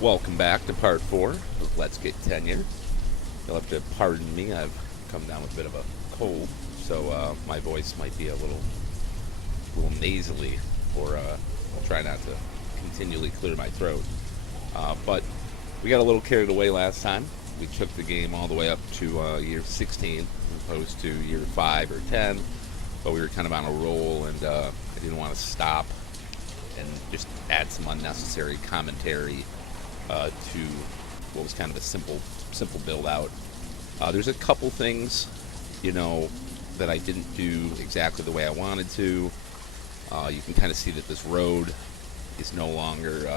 Welcome back to part 4 of Let's Get Tenure. You'll have to pardon me, I've come down with a bit of a cold, so my voice might be a little nasally, or I'll try not to continually clear my throat. But we got a little carried away last time. We took the game all the way up to year 16 as opposed to year 5 or 10, but we were kind of on a roll, and I didn't want to stop and just add some unnecessary commentary to what was kind of a simple build out. There's a couple things, that I didn't do exactly the way I wanted to. You can kind of see that this road is no longer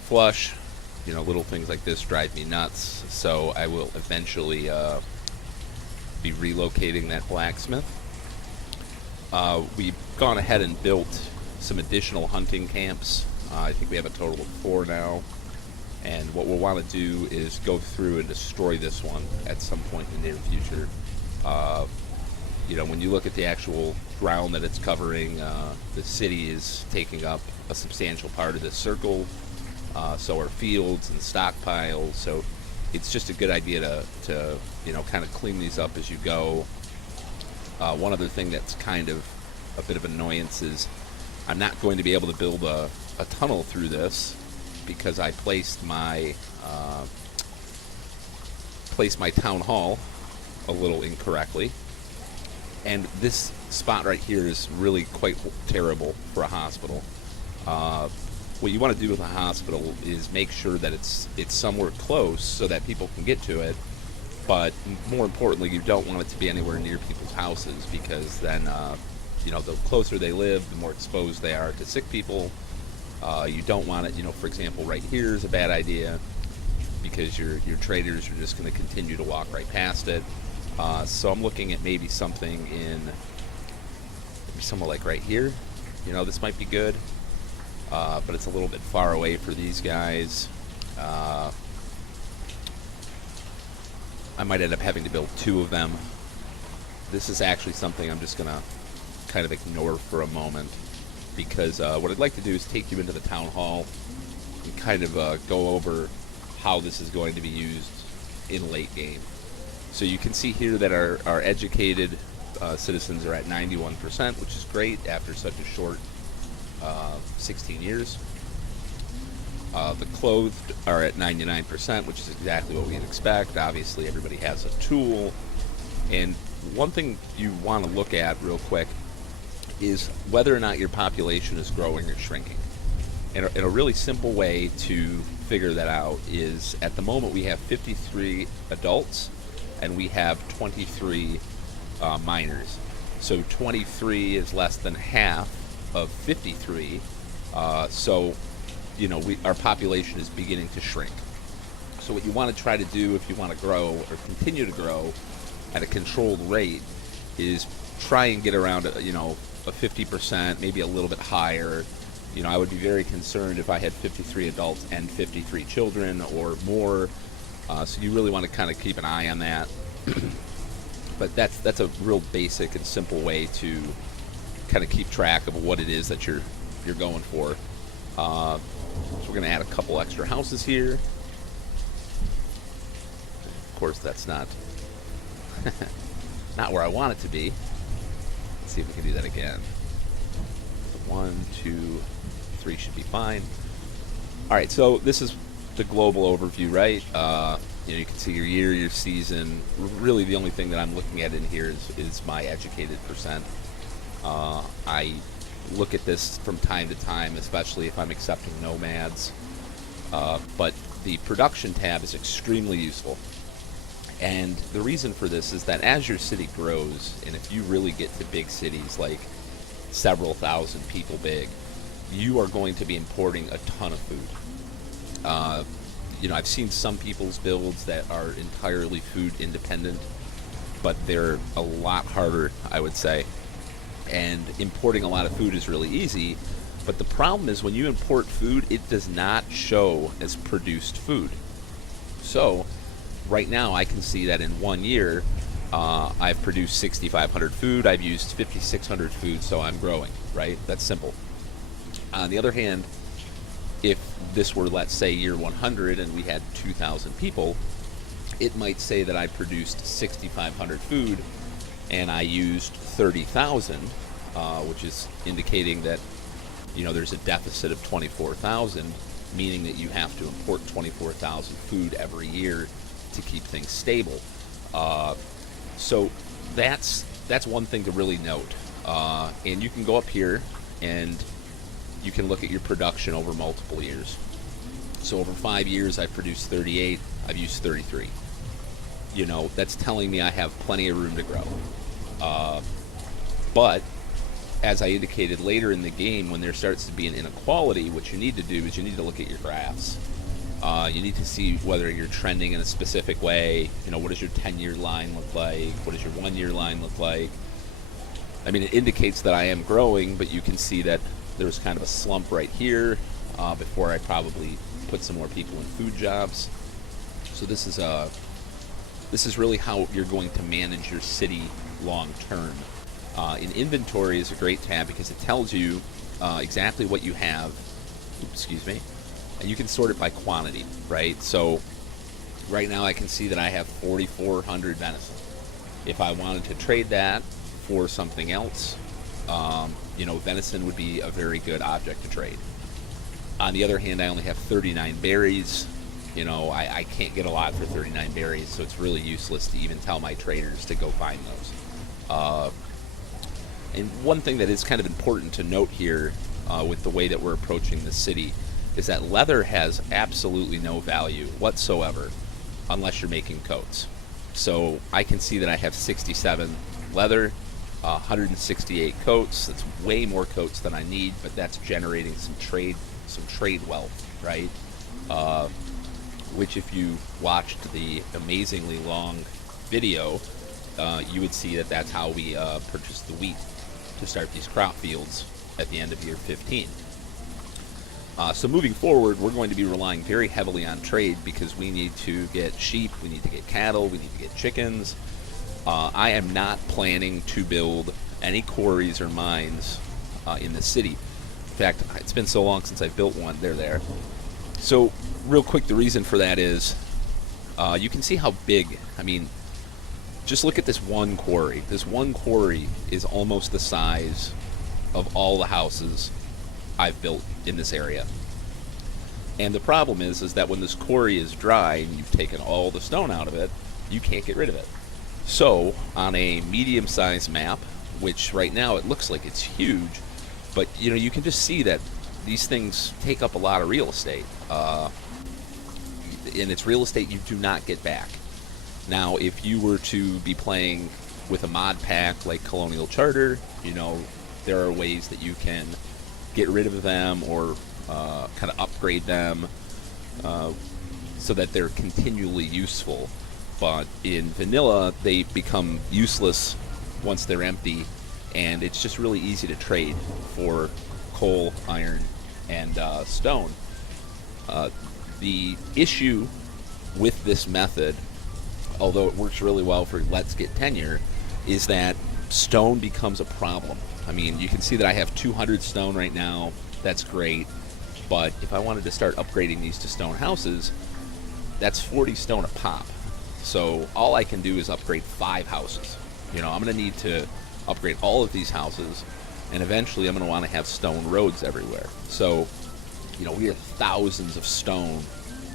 flush. Little things like this drive me nuts. So I will eventually be relocating that blacksmith. We've gone ahead and built some additional hunting camps. I think we have a total of 4 now. And what we'll want to do is go through and destroy this one at some point in the near future. When you look at the actual ground that it's covering, the city is taking up a substantial part of this circle. So are fields and stockpiles. So it's just a good idea to kind of clean these up as you go. One other thing that's kind of a bit of annoyance is I'm not going to be able to build a tunnel through this because I placed my town hall a little incorrectly. And this spot right here is really quite terrible for a hospital. What you want to do with a hospital is make sure that it's somewhere close so that people can get to it. But more importantly, you don't want it to be anywhere near people's houses, because then, the closer they live, the more exposed they are to sick people. You don't want it, for example, right here is a bad idea, because your traders are just going to continue to walk right past it. So I'm looking at maybe something somewhere like right here. This might be good, but it's a little bit far away for these guys. I might end up having to build 2 of them. This is actually something I'm just going to kind of ignore for a moment, because what I'd like to do is take you into the town hall and kind of go over how this is going to be used in late game. So you can see here that our educated citizens are at 91%, which is great after such a short 16 years. The clothed are at 99%, which is exactly what we'd expect. Obviously, everybody has a tool. And one thing you want to look at real quick is whether or not your population is growing or shrinking. And a really simple way to figure that out is, at the moment, we have 53 adults, and we have 23 minors. So 23 is less than half of 53. Our population is beginning to shrink. So what you want to try to do if you want to grow or continue to grow at a controlled rate is try and get around a 50%, maybe a little bit higher. I would be very concerned if I had 53 adults and 53 children or more. So you really want to kind of keep an eye on that. But that's a real basic and simple way to kind of keep track of what it is that you're going for. So we're going to add a couple extra houses here. Of course, that's not not where I want it to be. Let's see if we can do that again. 1, 2, 3 should be fine. All right, so this is the global overview, right? You can see your year, your season. Really, the only thing that I'm looking at in here is my educated percent. I look at this from time to time, especially if I'm accepting nomads. But the production tab is extremely useful. And the reason for this is that as your city grows, and if you really get to big cities like several thousand people big, you are going to be importing a ton of food. I've seen some people's builds that are entirely food independent, but they're a lot harder, I would say. And importing a lot of food is really easy, but the problem is when you import food, it does not show as produced food. So right now I can see that in 1 year I've produced 6,500 food, I've used 5,600 food, so I'm growing, right? That's simple. On the other hand, if this were, let's say, year 100 and we had 2,000 people, it might say that I produced 6,500 food and I used 30,000, which is indicating that there's a deficit of 24,000, meaning that you have to import 24,000 food every year to keep things stable. So that's one thing to really note. And you can go up here and you can look at your production over multiple years. So over 5 years, I've produced 38. I've used 33. That's telling me I have plenty of room to grow. But as I indicated later in the game, when there starts to be an inequality, what you need to do is you need to look at your graphs. You need to see whether you're trending in a specific way. What does your 10-year line look like? What does your 1-year line look like? I mean, it indicates that I am growing, but you can see that there was kind of a slump right here before I probably put some more people in food jobs. So this is really how you're going to manage your city long term. In inventory is a great tab because it tells you exactly what you have. And you can sort it by quantity, right? So right now I can see that I have 4,400 venison. If I wanted to trade that for something else, venison would be a very good object to trade. On the other hand, I only have 39 berries. I can't get a lot for 39 berries, so it's really useless to even tell my traders to go find those. And one thing that is kind of important to note here with the way that we're approaching the city is that leather has absolutely no value whatsoever unless you're making coats. So I can see that I have 67 leather, 168 coats. That's way more coats than I need, but that's generating some trade wealth, right? Which if you watched the amazingly long video, you would see that that's how we purchased the wheat to start these crop fields at the end of year 15. So moving forward, we're going to be relying very heavily on trade because we need to get sheep, we need to get cattle, we need to get chickens. I am not planning to build any quarries or mines in the city. In fact, it's been so long since I built one, they're there. So real quick, the reason for that is you can see how big, just look at this one quarry. This one quarry is almost the size of all the houses I've built in this area. And the problem is that when this quarry is dry and you've taken all the stone out of it, you can't get rid of it. So on a medium-sized map, which right now it looks like it's huge, but you can just see that these things take up a lot of real estate. And it's real estate you do not get back. Now, if you were to be playing with a mod pack like Colonial Charter, there are ways that you can get rid of them or kind of upgrade them so that they're continually useful. But in vanilla, they become useless once they're empty, and it's just really easy to trade for coal, iron, and stone. The issue with this method, although it works really well for Let's Get Tenure, is that stone becomes a problem. You can see that I have 200 stone right now. That's great. But if I wanted to start upgrading these to stone houses, that's 40 stone a pop. So all I can do is upgrade 5 houses. I'm going to need to upgrade all of these houses, and eventually I'm going to want to have stone roads everywhere. So, we have thousands of stone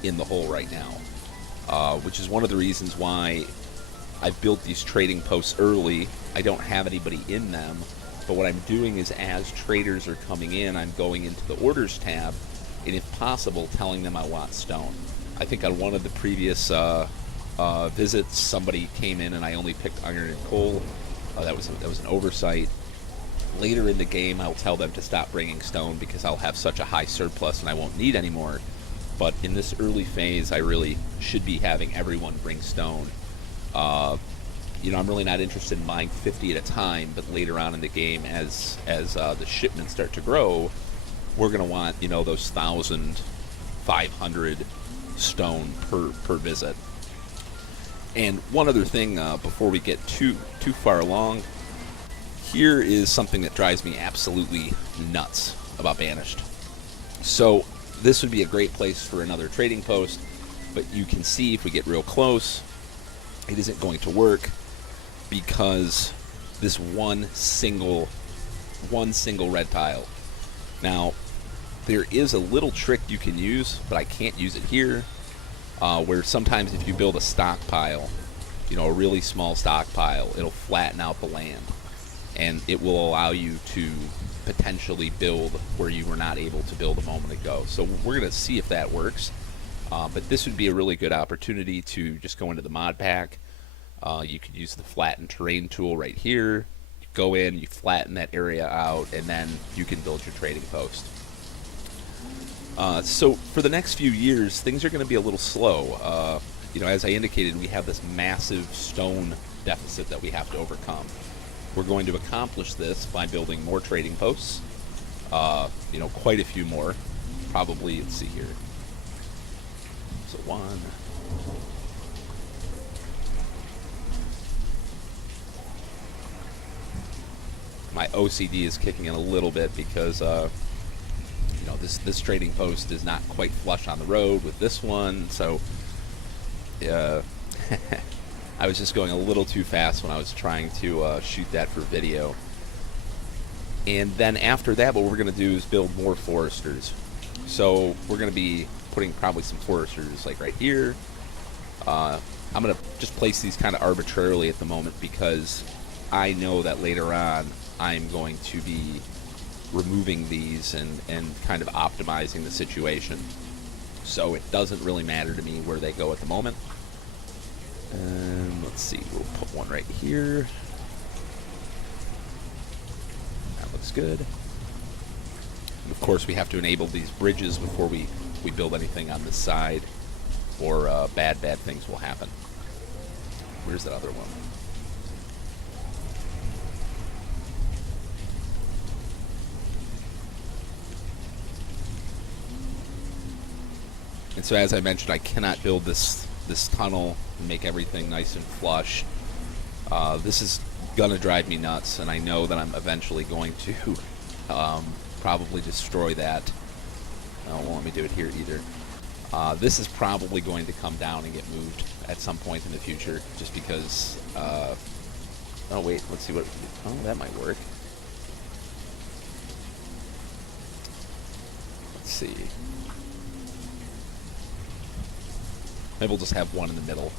in the hole right now, which is one of the reasons why I've built these trading posts early. I don't have anybody in them. But what I'm doing is as traders are coming in, I'm going into the orders tab and, if possible, telling them I want stone. I think on one of the previous visits, somebody came in and I only picked iron and coal. That was an oversight. Later in the game, I'll tell them to stop bringing stone because I'll have such a high surplus and I won't need any more. But in this early phase, I really should be having everyone bring stone. I'm really not interested in buying 50 at a time, but later on in the game, as the shipments start to grow, we're going to want, those 1,500 stone per visit. And one other thing before we get too far along, here is something that drives me absolutely nuts about Banished. So this would be a great place for another trading post, but you can see if we get real close, it isn't going to work because this one single red tile. Now, there is a little trick you can use, but I can't use it here, where sometimes if you build a stockpile, a really small stockpile, it'll flatten out the land, and it will allow you to potentially build where you were not able to build a moment ago. So we're going to see if that works, but this would be a really good opportunity to just go into the mod pack. You could use the flatten terrain tool right here. You go in, you flatten that area out, and then you can build your trading post. So for the next few years, things are going to be a little slow. As I indicated, we have this massive stone deficit that we have to overcome. We're going to accomplish this by building more trading posts, quite a few more. Probably, let's see here. So one. My OCD is kicking in a little bit because, this trading post is not quite flush on the road with this one, so I was just going a little too fast when I was trying to shoot that for video. And then after that, what we're going to do is build more foresters. So we're going to be putting probably some foresters like right here. I'm going to just place these kind of arbitrarily at the moment because I know that later on I'm going to be removing these and kind of optimizing the situation. So it doesn't really matter to me where they go at the moment. Let's see, we'll put one right here. That looks good. And of course, we have to enable these bridges before we build anything on this side, or bad things will happen. Where's that other one? And so as I mentioned, I cannot build this tunnel and make everything nice and flush. This is gonna drive me nuts, and I know that I'm eventually going to probably destroy that. Won't let me do it here either. This is probably going to come down and get moved at some point in the future, just because. Oh wait, let's see what. Oh, that might work. Let's see. Maybe we'll just have one in the middle.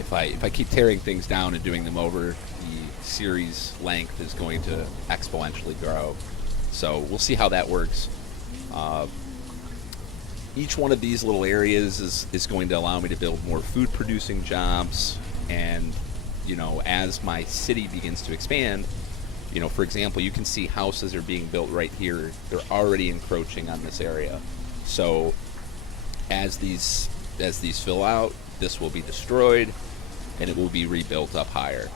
If I keep tearing things down and doing them over, the series length is going to exponentially grow. So we'll see how that works. Each one of these little areas is going to allow me to build more food producing jobs, and as my city begins to expand, for example, you can see houses are being built right here. They're already encroaching on this area. So as these fill out, this will be destroyed and it will be rebuilt up higher.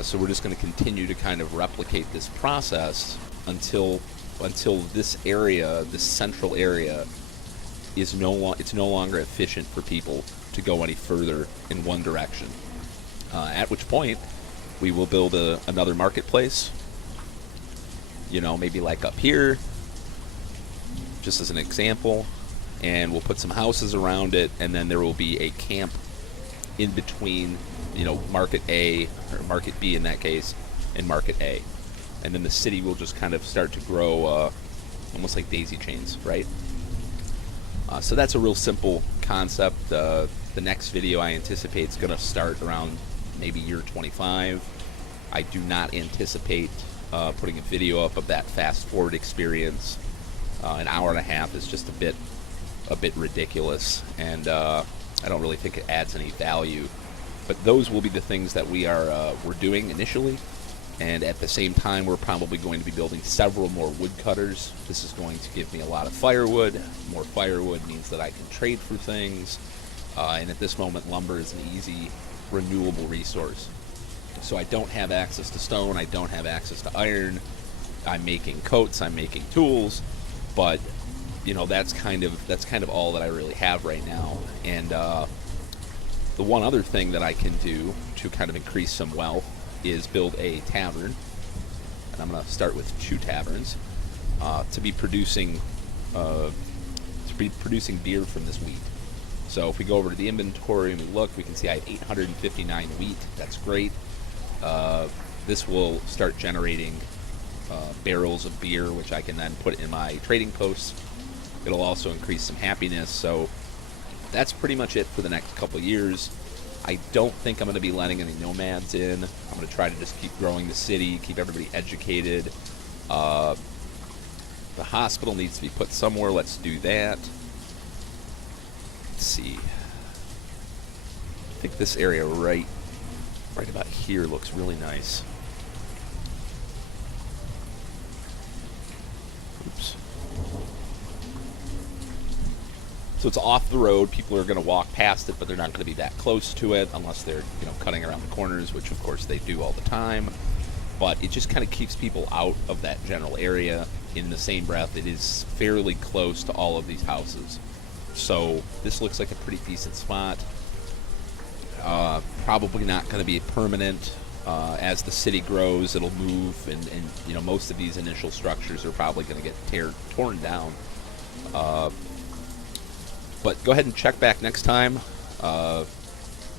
So we're just going to continue to kind of replicate this process until this area, this central area, is no longer efficient for people to go any further in one direction. At which point, we will build another marketplace. Maybe like up here, just as an example, and we'll put some houses around it, and then there will be a camp in between, Market A, or Market B in that case, and Market A. And then the city will just kind of start to grow almost like daisy chains, right? So that's a real simple concept. The next video I anticipate is going to start around maybe year 25. I do not anticipate putting a video up of that fast forward experience. An hour and a half is just a bit ridiculous, and I don't really think it adds any value. But those will be the things that we're doing initially, and at the same time we're probably going to be building several more woodcutters. This is going to give me a lot of firewood. More firewood means that I can trade for things, and at this moment lumber is an easy renewable resource. So I don't have access to stone, I don't have access to iron. I'm making coats, I'm making tools, but that's kind of all that I really have right now. And the one other thing that I can do to kind of increase some wealth is build a tavern, and I'm going to start with 2 taverns to be producing to be producing beer from this wheat. So if we go over to the inventory and we look, we can see I have 859 wheat. That's great. This will start generating barrels of beer, which I can then put in my trading posts. It'll also increase some happiness. So that's pretty much it for the next couple of years. I don't think I'm going to be letting any nomads in. I'm going to try to just keep growing the city, keep everybody educated. The hospital needs to be put somewhere. Let's do that. Let's see. I think this area right about here looks really nice. Oops. So it's off the road. People are going to walk past it, but they're not going to be that close to it unless they're, cutting around the corners, which of course they do all the time. But it just kind of keeps people out of that general area. In the same breath, it is fairly close to all of these houses. So this looks like a pretty decent spot. Probably not going to be permanent. As the city grows, it'll move, and most of these initial structures are probably going to get torn down. But go ahead and check back next time.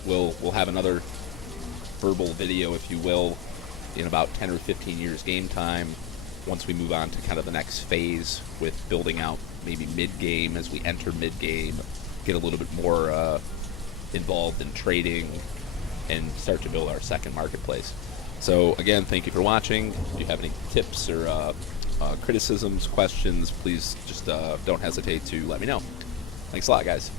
We'll have another verbal video, if you will, in about 10 or 15 years game time, once we move on to kind of the next phase with building out maybe mid-game. As we enter mid-game, get a little bit more involved in trading and start to build our second marketplace. So again, thank you for watching. If you have any tips or criticisms, questions, please just don't hesitate to let me know. Thanks a lot, guys.